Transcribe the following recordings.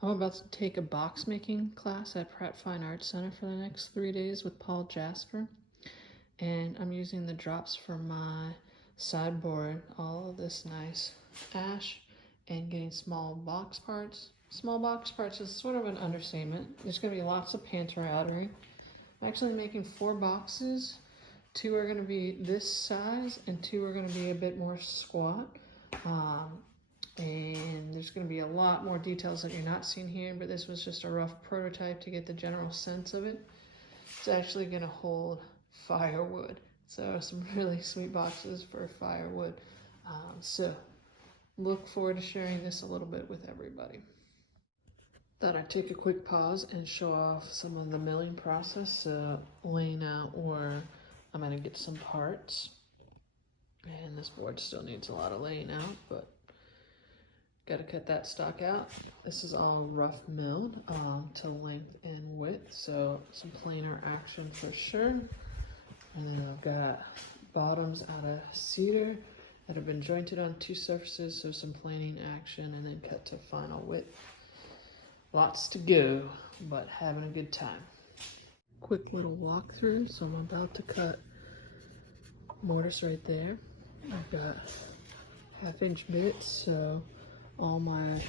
I'm about to take a box making class at Pratt Fine Arts Center for the next 3 days with Paul Jasper. And I'm using the drops for my sideboard, all of this nice ash, and getting small box parts. Small box parts is sort of an understatement. There's going to be lots of pantry outery. I'm actually making 4 boxes. 2 are going to be this size and 2 are going to be a bit more squat. And there's going to be a lot more details that you're not seeing here, but this was just a rough prototype to get the general sense of it. It's actually going to hold firewood, so some really sweet boxes for firewood. So look forward to sharing this a little bit with everybody. Thought I'd take a quick pause and show off some of the milling process, laying out where I'm going to get some parts. And this board still needs a lot of laying out, but got to cut that stock out. This is all rough milled to length and width, so some planer action for sure. And then I've got bottoms out of cedar that have been jointed on 2 surfaces, so some planing action, and then cut to final width. Lots to go, but having a good time. Quick little walkthrough. So I'm about to cut mortise right there. I've got 1/2 inch bits, so all my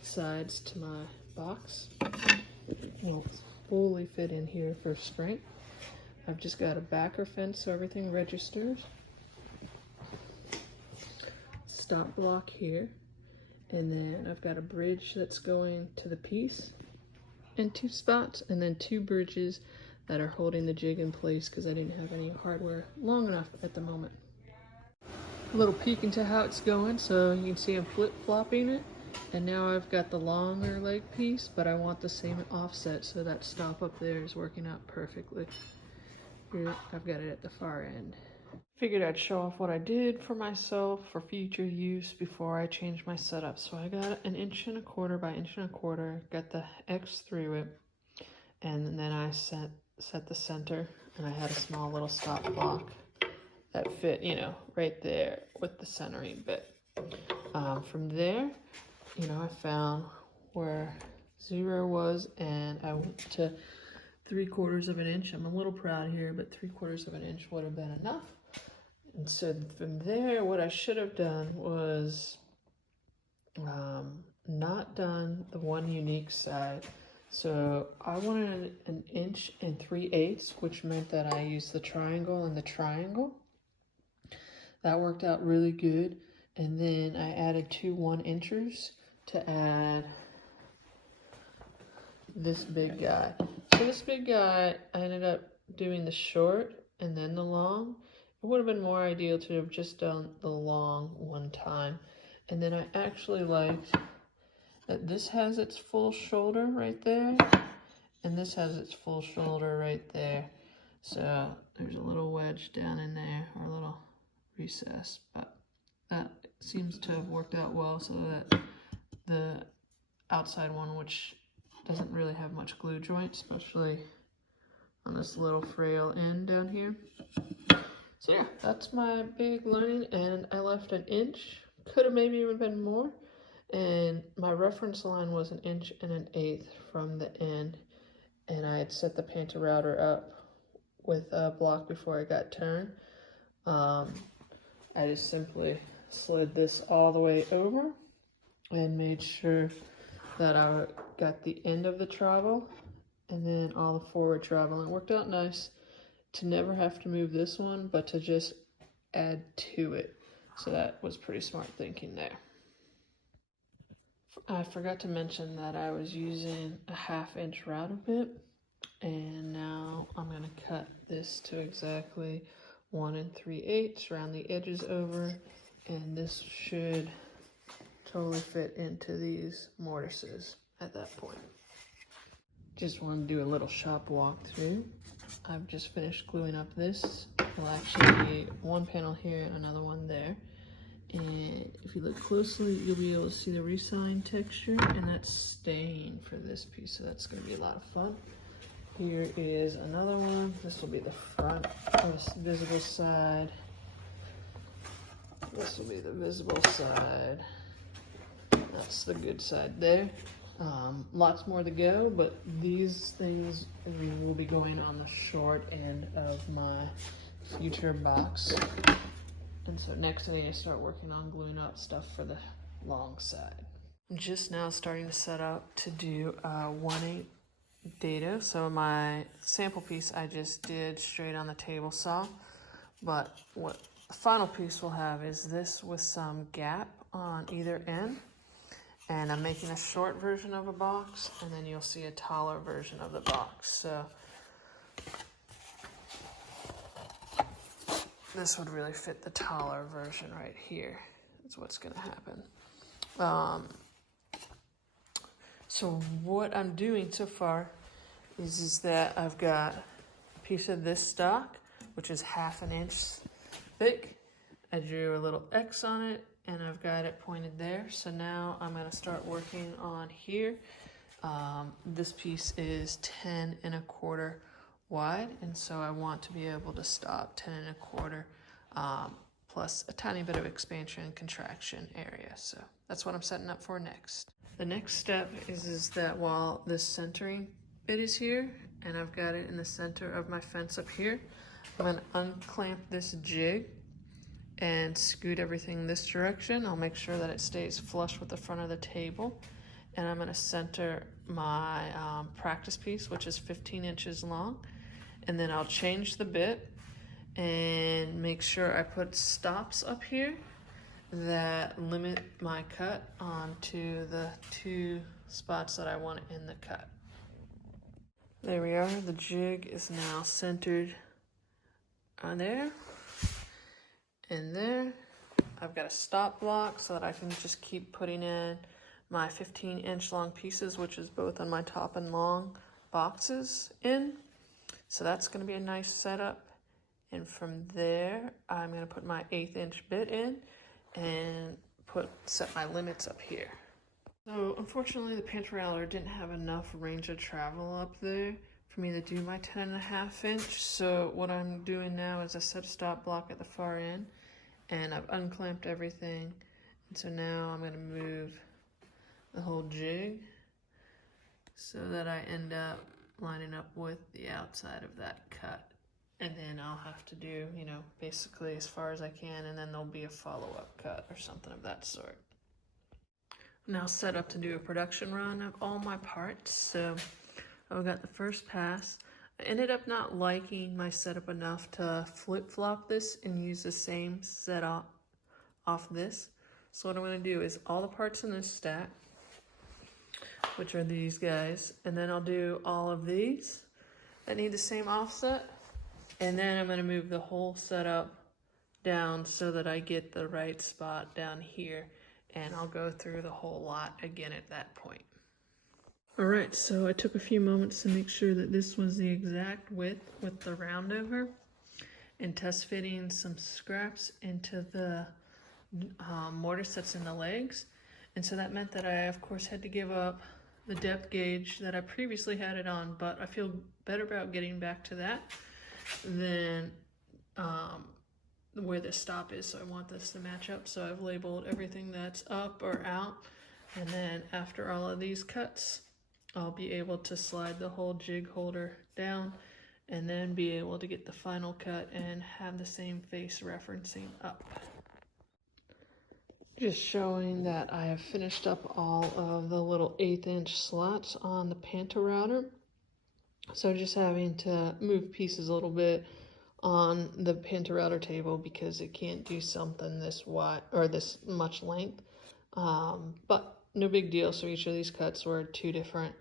sides to my box will fully fit in here for strength. I've just got a backer fence so everything registers. Stop block here. And then I've got a bridge that's going to the piece and 2 spots, and then 2 bridges that are holding the jig in place because I didn't have any hardware long enough at the moment. A little peek into how it's going, so you can see I'm flip-flopping it, and now I've got the longer leg piece, but I want the same offset, so that stop up there is working out perfectly. Here I've got it at the far end. Figured I'd show off what I did for myself for future use before I change my setup. So I got 1 1/4 by 1 1/4, got the X through it, and then I set the center, and I had a small little stop block that fit, you know, right there with the centering bit. From there, you know, I found where 0 was, and I went to 3/4 of an inch. I'm a little proud here, but 3/4 of an inch would have been enough. And so from there, what I should have done was not done the 1 unique side. So I wanted 1 3/8, which meant that I used the triangle and the triangle. That worked out really good. And then I added 2 1-inchers to add this big guy. So this big guy, I ended up doing the short and then the long. It would have been more ideal to have just done the long one time. And then I actually liked that this has its full shoulder right there, and this has its full shoulder right there. So there's a little wedge down in there, or a little recess, but that seems to have worked out well, so that the outside one, which doesn't really have much glue joint, especially on this little frail end down here. So yeah, that's my big learning, and I left 1 inch. Could have maybe even been more. And my reference line was 1 1/8 from the end. And I had set the panther router up with a block before I got turned. I just simply slid this all the way over and made sure that I got the end of the travel and then all the forward travel. And it worked out nice to never have to move this one, but to just add to it. So that was pretty smart thinking there. I forgot to mention that I was using a 1/2 inch router bit, and now I'm going to cut this to exactly 1 3/8, round the edges over, and this should totally fit into these mortises at that point. Just want to do a little shop walkthrough. I've just finished gluing up this. Will actually be 1 panel here and another one there. And if you look closely, you'll be able to see the resign texture, and that's staying for this piece, so that's going to be a lot of fun. Here is another one. This will be the front, this visible side. This will be the visible side. That's the good side there. Lots more to go, but these things will be going on the short end of my future box. And so next I need to start working on gluing up stuff for the long side. I'm just now starting to set up to do 1/8 dado. So my sample piece I just did straight on the table saw, but what the final piece will have is this with some gap on either end. And I'm making a short version of a box, and then you'll see a taller version of the box. So this would really fit the taller version right here. That's what's gonna happen. So what I'm doing so far is that I've got a piece of this stock, which is 1/2 inch thick. I drew a little X on it, and I've got it pointed there. So now I'm gonna start working on here. This piece is 10 1/4 wide, and so I want to be able to stop 10 1/4 plus a tiny bit of expansion and contraction area. So that's what I'm setting up for next. The next step is that while this centering bit is here, and I've got it in the center of my fence up here, I'm gonna unclamp this jig and scoot everything this direction. I'll make sure that it stays flush with the front of the table. And I'm gonna center my practice piece, which is 15 inches long. And then I'll change the bit and make sure I put stops up here that limit my cut onto the 2 spots that I want in the cut. There we are, the jig is now centered on there. And there, I've got a stop block so that I can just keep putting in my 15 inch long pieces, which is both on my top and long boxes in. So that's gonna be a nice setup. And from there, I'm gonna put my 1/8 inch bit in and set my limits up here. So unfortunately, the pantry rattler didn't have enough range of travel up there for me to do my 10 1/2 inch. So what I'm doing now is I set a stop block at the far end, and I've unclamped everything. And so now I'm gonna move the whole jig so that I end up lining up with the outside of that cut. And then I'll have to do, basically as far as I can, and then there'll be a follow-up cut or something of that sort. I'm now set up to do a production run of all my parts. So I got the first pass. I ended up not liking my setup enough to flip-flop this and use the same setup off this. So what I'm going to do is all the parts in this stack, which are these guys, and then I'll do all of these that need the same offset, and then I'm going to move the whole setup down so that I get the right spot down here, and I'll go through the whole lot again at that point. Alright, so I took a few moments to make sure that this was the exact width with the round over, and test fitting some scraps into the mortise that's in the legs. And so that meant that I of course had to give up the depth gauge that I previously had it on, but I feel better about getting back to that than where the stop is. So I want this to match up, so I've labeled everything that's up or out, and then after all of these cuts I'll be able to slide the whole jig holder down and then be able to get the final cut and have the same face referencing up. Just showing that I have finished up all of the little 1/8 inch slots on the Pantorouter. So just having to move pieces a little bit on the Pantorouter table because it can't do something this wide or this much length. But no big deal. So each of these cuts were 2 different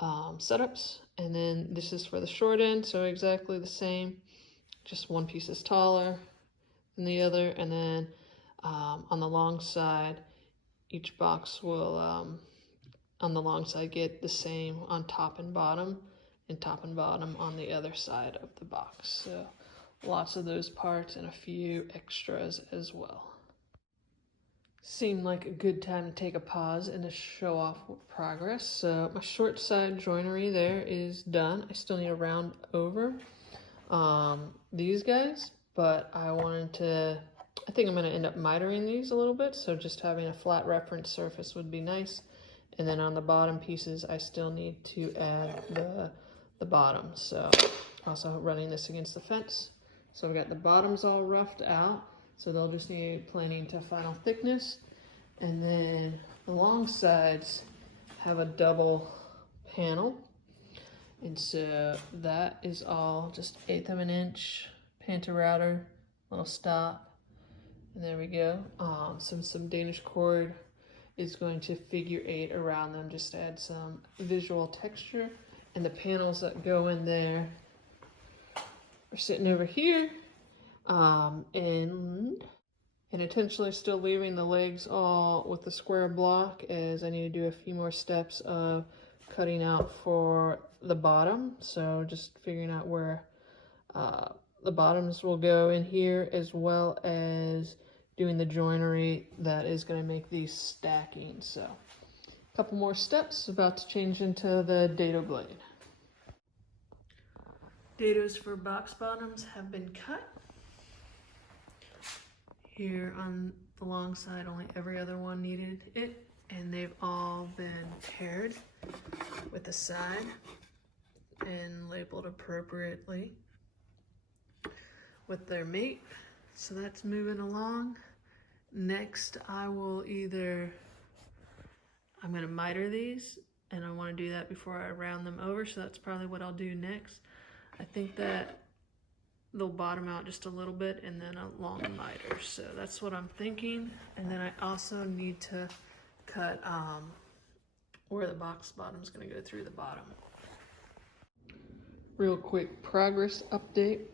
setups, and then this is for the short end, so exactly the same, just one piece is taller than the other, and then on the long side each box will on the long side get the same on top and bottom on the other side of the box. So lots of those parts and a few extras as well. Seemed like a good time to take a pause and to show off progress. So my short side joinery there is done. I still need to round over these guys, but I wanted to I think I'm going to end up mitering these a little bit, so just having a flat reference surface would be nice. And then on the bottom pieces, I still need to add the bottom. So also running this against the fence. So I've got the bottoms all roughed out, so they'll just need planing to final thickness. And then the long sides have a double panel. And so that is all just 1/8 of an inch Panta router, little stop. And there we go. Some Danish cord is going to figure 8 around them, just to add some visual texture. And the panels that go in there are sitting over here. And intentionally still leaving the legs all with the square block, as I need to do a few more steps of cutting out for the bottom. So just figuring out where the bottoms will go in here, as well as doing the joinery that is going to make these stacking. So a couple more steps, about to change into the dado blade. Dados for box bottoms have been cut. Here on the long side, only every other one needed it, and they've all been paired with the side and labeled appropriately with their mate. So that's moving along. Next, I'm gonna miter these, and I wanna do that before I round them over, so that's probably what I'll do next. I think that they'll bottom out just a little bit and then a long miter, so that's what I'm thinking. And then I also need to cut where the box bottom is gonna go through the bottom. Real quick progress update.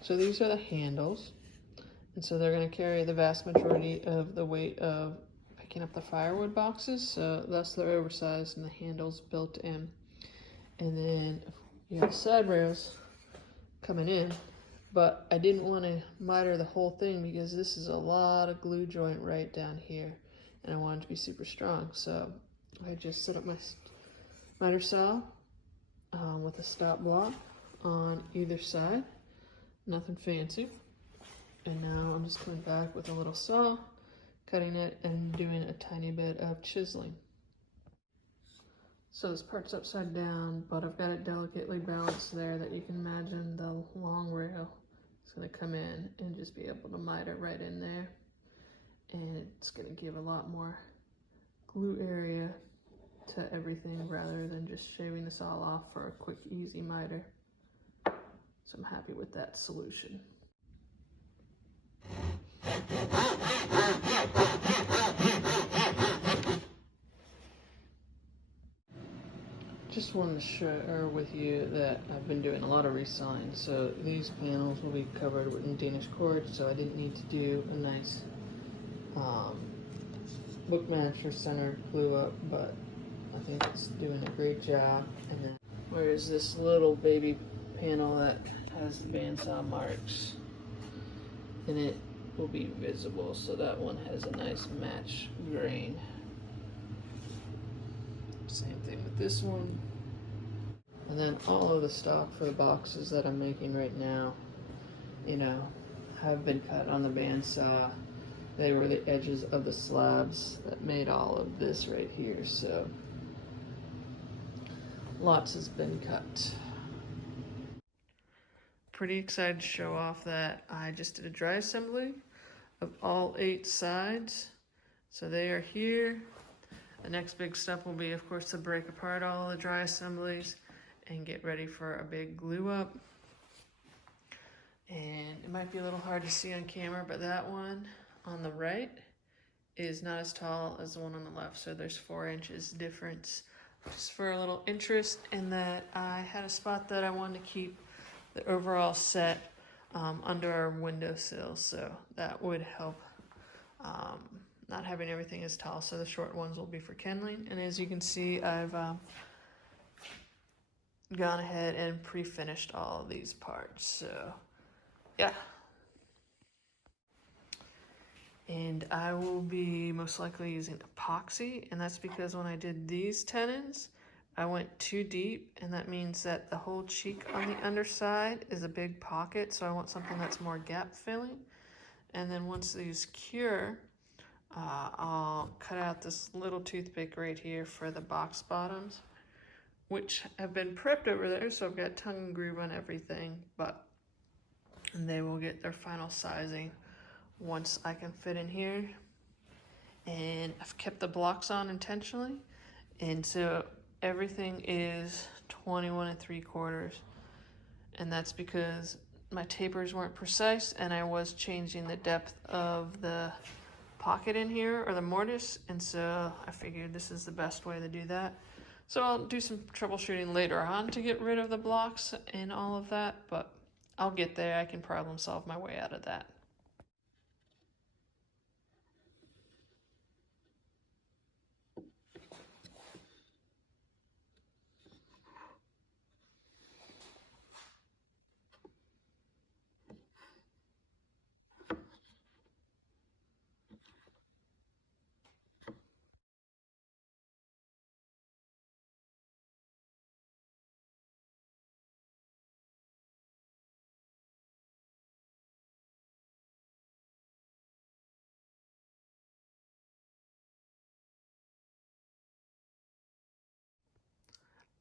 So these are the handles, and so they're going to carry the vast majority of the weight of picking up the firewood boxes, so thus they're oversized and the handles built in. And then you have the side rails coming in, but I didn't want to miter the whole thing because this is a lot of glue joint right down here, and I wanted it to be super strong. So I just set up my miter saw with a stop block on either side. Nothing fancy. And now I'm just coming back with a little saw, cutting it and doing a tiny bit of chiseling. So this part's upside down, but I've got it delicately balanced there that you can imagine the long rail is going to come in and just be able to miter right in there. And it's going to give a lot more glue area to everything rather than just shaving this all off for a quick, easy miter. So I'm happy with that solution. Just wanted to share with you that I've been doing a lot of reselling. So these panels will be covered with Danish cord, so I didn't need to do a nice book match or center glue up, but I think it's doing a great job. And then whereas this little baby panel that has the bandsaw marks and it will be visible, so that one has a nice match grain. Same thing with this one. And then all of the stock for the boxes that I'm making right now, you know, have been cut on the bandsaw. They were the edges of the slabs that made all of this right here, so lots has been cut. Pretty excited to show off that I just did a dry assembly of all 8 sides. So they are here. The next big step will be, of course, to break apart all the dry assemblies and get ready for a big glue up. And it might be a little hard to see on camera, but that one on the right is not as tall as the one on the left. So there's 4 inches difference. Just for a little interest in that, I had a spot that I wanted to keep the overall set under our windowsill, so that would help not having everything as tall. So the short ones will be for kindling, and as you can see, I've gone ahead and pre-finished all of these parts. So yeah, and I will be most likely using epoxy, and that's because when I did these tenons, I went too deep, and that means that the whole cheek on the underside is a big pocket, so I want something that's more gap filling. And then once these cure, I'll cut out this little toothpick right here for the box bottoms, which have been prepped over there, so I've got tongue and groove on everything, but they will get their final sizing once I can fit in here. And I've kept the blocks on intentionally, and so everything is 21 3/4, and that's because my tapers weren't precise and I was changing the depth of the pocket in here, or the mortise, and so I figured this is the best way to do that. So I'll do some troubleshooting later on to get rid of the blocks and all of that, but I'll get there. I can problem solve my way out of that.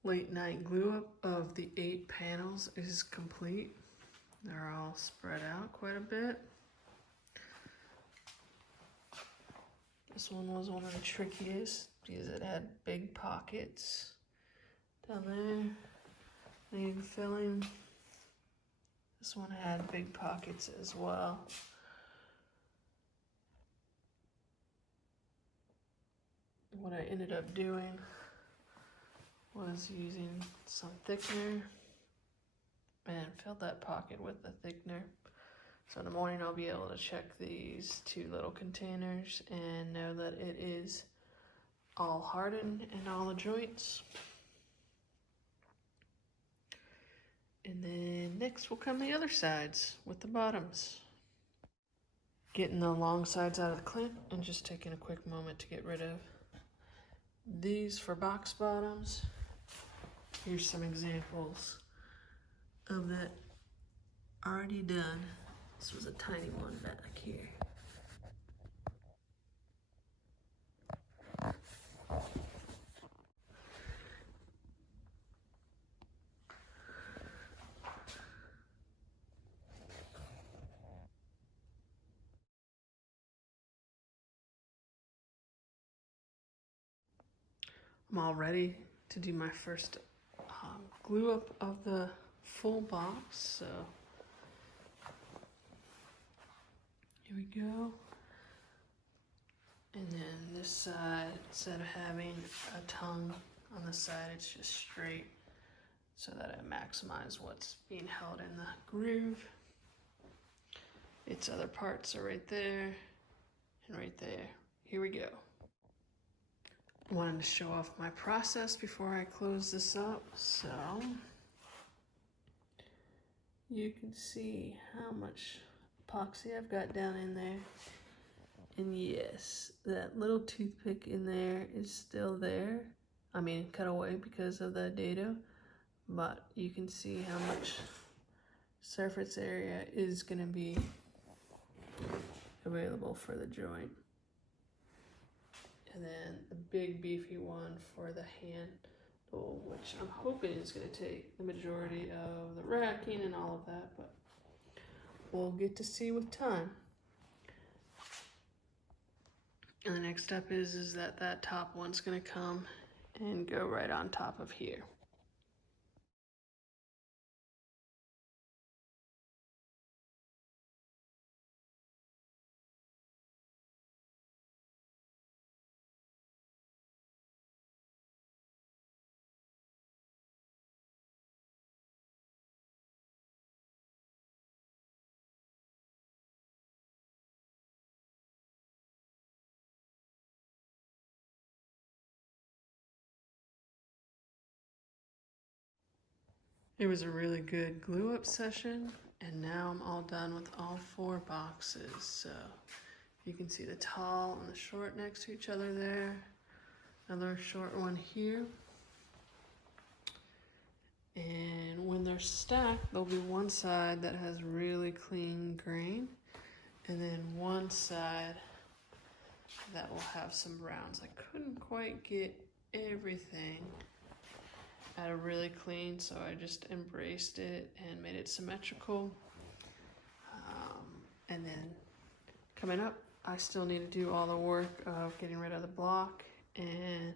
Late night glue up of the 8 panels is complete. They're all spread out quite a bit. This one was one of the trickiest because it had big pockets down there. Needed filling. This one had big pockets as well. What I ended up doing was using some thickener and filled that pocket with the thickener. So in the morning I'll be able to check these 2 little containers and know that it is all hardened in all the joints. And then next will come the other sides with the bottoms. Getting the long sides out of the clip and just taking a quick moment to get rid of these for box bottoms. Here's some examples of that already done. This was a tiny one back here. I'm all ready to do my first glue up of the full box, so here we go. And then this side, instead of having a tongue on the side, it's just straight so that I maximize what's being held in the groove. Its other parts are right there and right there. Here we go. I wanted to show off my process before I close this up, so you can see how much epoxy I've got down in there. And yes, that little toothpick in there is still there. I mean, cut away because of the dado, but you can see how much surface area is going to be available for the joint. And then the big beefy one for the handle, which I'm hoping is going to take the majority of the racking and all of that, but we'll get to see with time. And the next step is that top one's going to come and go right on top of here. It was a really good glue up session, and now I'm all done with all 4 boxes. So you can see the tall and the short next to each other there. Another short one here. And when they're stacked, there'll be one side that has really clean grain, and then one side that will have some rounds. I couldn't quite get everything out of really clean, so I just embraced it and made it symmetrical. And then coming up, I still need to do all the work of getting rid of the block and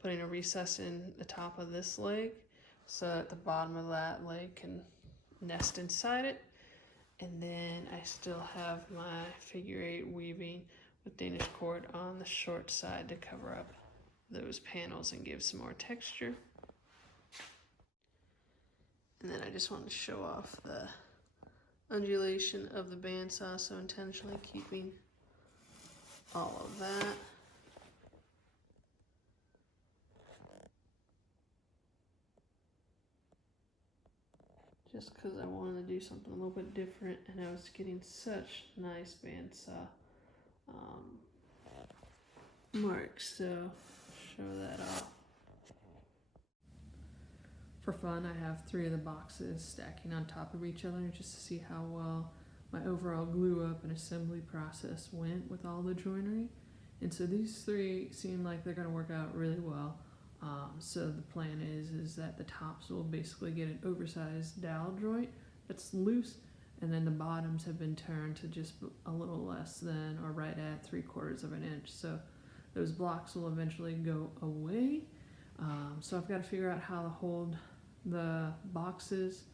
putting a recess in the top of this leg so that the bottom of that leg can nest inside it. And then I still have my figure 8 weaving with Danish cord on the short side to cover up those panels and give some more texture. And then I just want to show off the undulation of the bandsaw, so intentionally keeping all of that. Just because I wanted to do something a little bit different, and I was getting such nice bandsaw marks, so show that off. For fun, I have 3 of the boxes stacking on top of each other just to see how well my overall glue up and assembly process went with all the joinery. And so these 3 seem like they're going to work out really well. So the plan is that the tops will basically get an oversized dowel joint that's loose, and then the bottoms have been turned to just a little less than or right at 3/4 of an inch. So those blocks will eventually go away. So I've got to figure out how to hold the boxes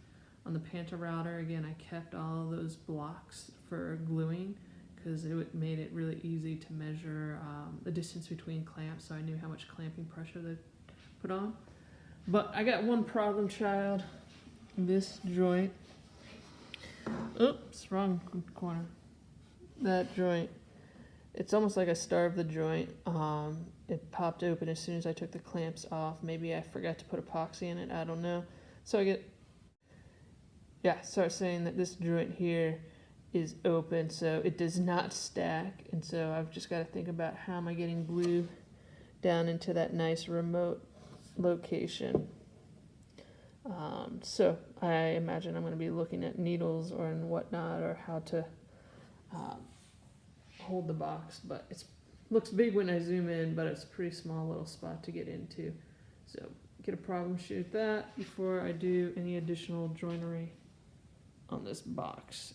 on the Panta router. Again, I kept all of those blocks for gluing because it made it really easy to measure the distance between clamps, so I knew how much clamping pressure to put on. But I got one problem child. This joint. Oops, wrong corner. That joint. It's almost like I starved the joint. It popped open as soon as I took the clamps off. Maybe I forgot to put epoxy in it. I don't know. So I start saying that this joint here is open, so it does not stack. And so I've just got to think about how am I getting glue down into that nice remote location. So I imagine I'm going to be looking at needles or and whatnot, or how to hold the box, but it looks big when I zoom in, but it's a pretty small little spot to get into. So get a problem shoot that before I do any additional joinery on this box.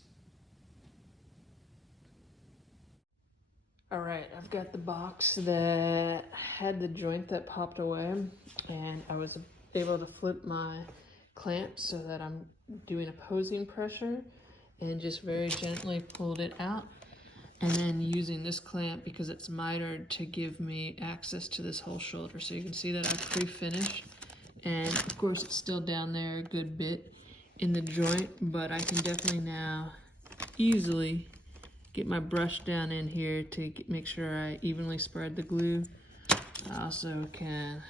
All right, I've got the box that had the joint that popped away, and I was able to flip my clamp so that I'm doing opposing pressure and just very gently pulled it out. And then using this clamp, because it's mitered, to give me access to this whole shoulder. So you can see that I've pre-finished. And of course it's still down there a good bit in the joint, but I can definitely now easily get my brush down in here to make sure I evenly spread the glue. I also can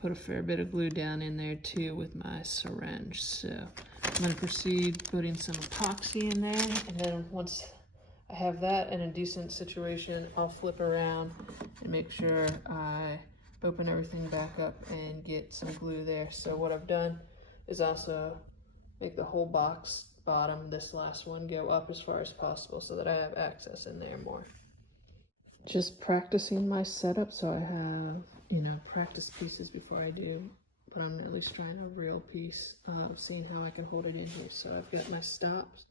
put a fair bit of glue down in there too with my syringe. So I'm going to proceed putting some epoxy in there, and then once I have that in a decent situation, I'll flip around and make sure I open everything back up and get some glue there. So what I've done is also make the whole box bottom, this last one, go up as far as possible so that I have access in there more. Just practicing my setup, so I have, practice pieces before I do, but I'm at least trying a real piece of seeing how I can hold it in here. So I've got my stops.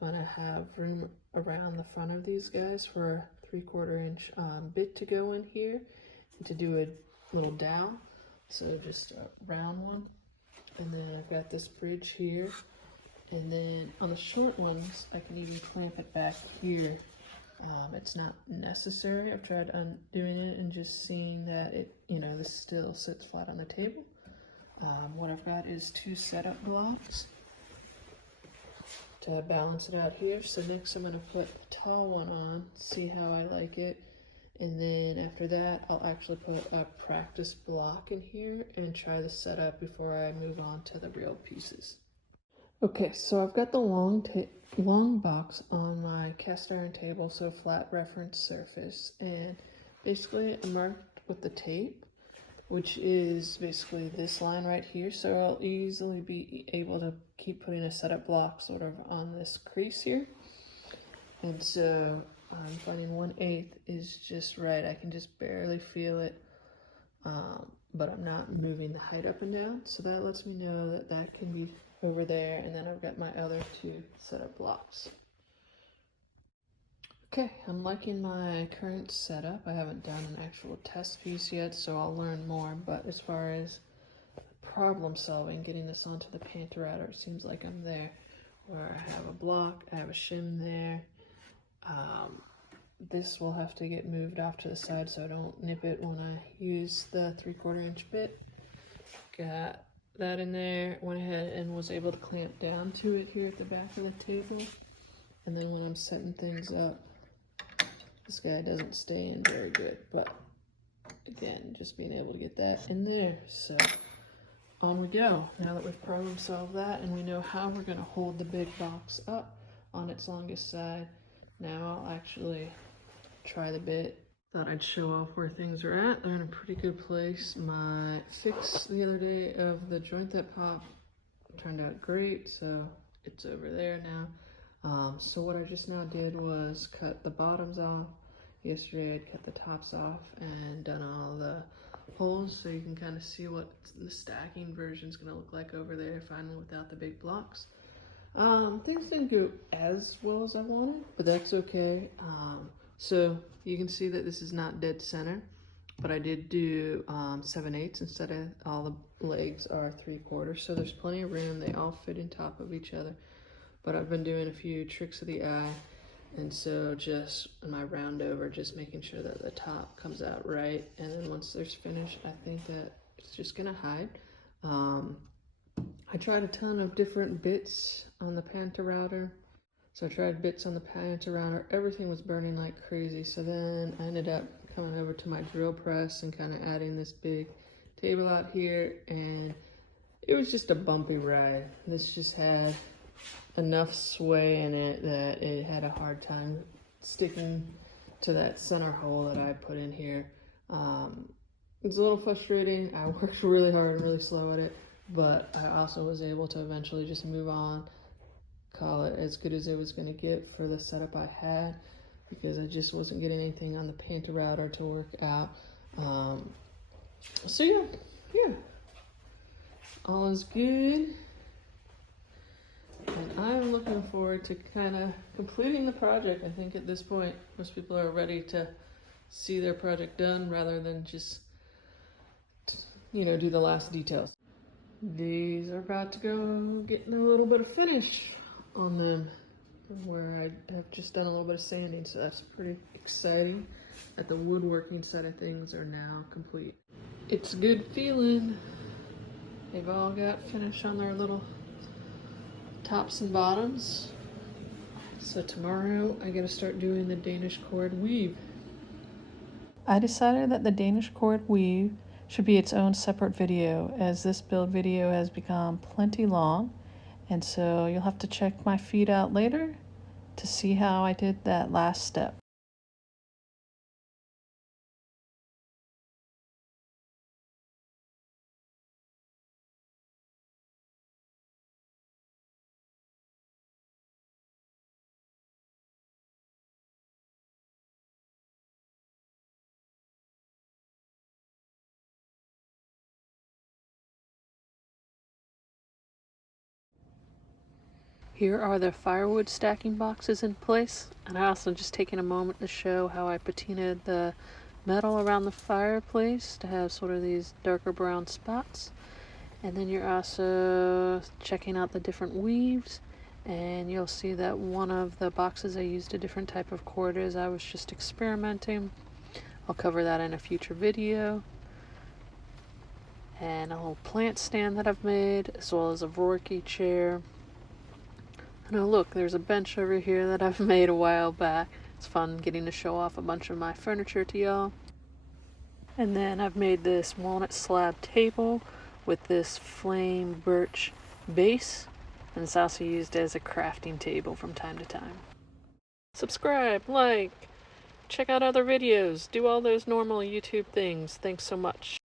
I'm gonna have room around the front of these guys for a 3/4 inch bit to go in here and to do a little dowel. So just a round one. And then I've got this bridge here. And then on the short ones, I can even clamp it back here. It's not necessary. I've tried undoing it and just seeing that it, this still sits flat on the table. What I've got is 2 setup blocks to balance it out here. So next I'm going to put the tall one on, see how I like it, and then after that I'll actually put a practice block in here and try the setup before I move on to the real pieces. Okay, so I've got the long box on my cast iron table, so flat reference surface, and basically I marked with the tape, which is basically this line right here, so I'll easily be able to keep putting a setup block sort of on this crease here. And so I'm finding 1/8 is just right. I can just barely feel it, but I'm not moving the height up and down. So that lets me know that that can be over there. And then I've got my other 2 setup blocks. Okay, I'm liking my current setup. I haven't done an actual test piece yet, so I'll learn more. But as far as problem solving, getting this onto the Panther router, it seems like I'm there. Where I have a block, I have a shim there. This will have to get moved off to the side so I don't nip it when I use the 3/4 inch bit. Got that in there, went ahead and was able to clamp down to it here at the back of the table. And then when I'm setting things up, this guy doesn't stay in very good, but again, just being able to get that in there. So on we go. Now that we've problem solved that and we know how we're going to hold the big box up on its longest side, now I'll actually try the bit. Thought I'd show off where things are at. They're in a pretty good place. My fix the other day of the joint that popped turned out great, so it's over there now. So what I just now did was cut the bottoms off. Yesterday I'd cut the tops off and done all the holes, so you can kind of see what the stacking version is going to look like over there finally without the big blocks. Things didn't go as well as I wanted, but that's okay. So you can see that this is not dead center, but I did do 7/8 instead of all the legs are 3/4, so there's plenty of room. They all fit in top of each other, but I've been doing a few tricks of the eye, and so just in my round over, just making sure that the top comes out right, and then once there's finished, I think that it's just gonna hide. I tried a ton of different bits on the Panther router. So I tried bits on the Panther router. Everything was burning like crazy. So then I ended up coming over to my drill press and kind of adding this big table out here. And it was just a bumpy ride. This just had enough sway in it that it had a hard time sticking to that center hole that I put in here. It's a little frustrating. I worked really hard and really slow at it, but I also was able to eventually just move on, call it as good as it was going to get for the setup I had, because I just wasn't getting anything on the Panther router to work out. So yeah, all is good, and I'm looking forward to kind of completing the project. I think at this point most people are ready to see their project done rather than just, you know, do the last details. These are about to go getting a little bit of finish on them, where I have just done a little bit of sanding, so that's pretty exciting that the woodworking side of things are now complete. It's a good feeling. They've all got finish on their little tops and bottoms. So tomorrow I gotta start doing the Danish cord weave. I decided that the Danish cord weave should be its own separate video, as this build video has become plenty long, and so you'll have to check my feed out later to see how I did that last step. Here are the firewood stacking boxes in place, and I also just taken a moment to show how I patinaed the metal around the fireplace to have sort of these darker brown spots. And then you're also checking out the different weaves, and you'll see that one of the boxes I used a different type of cord as I was just experimenting. I'll cover that in a future video. And a little plant stand that I've made, as well as a Roorkee chair. And oh look, there's a bench over here that I've made a while back. It's fun getting to show off a bunch of my furniture to y'all. And then I've made this walnut slab table with this flame birch base, and it's also used as a crafting table from time to time. Subscribe, like, check out other videos, do all those normal YouTube things. Thanks so much.